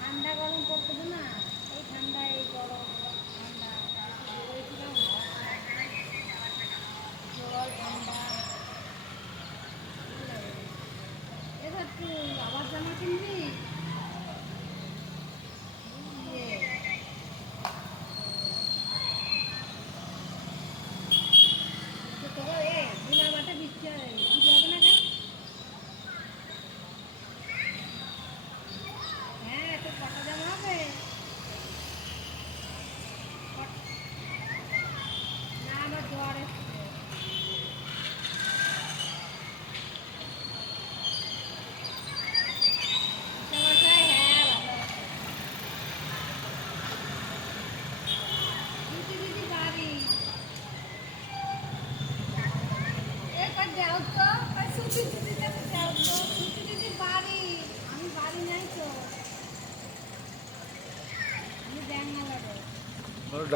ঠান্ডা গরম পড়তেছে না, এই ঠান্ডা এই গরম ঠান্ডা বলেছিলাম জল ঠান্ডা। এবার তুই আবার জামা কিনবি?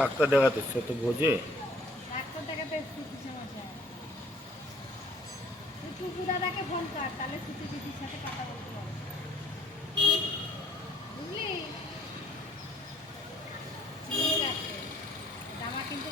ডাক্তার দেখাতে সে তো বোঝে। ডাক্তার দেখাতে টুকু দাদাকে ফোন কর, তাহলে ছুটি দিদির সাথে কথা বলতে পারবো।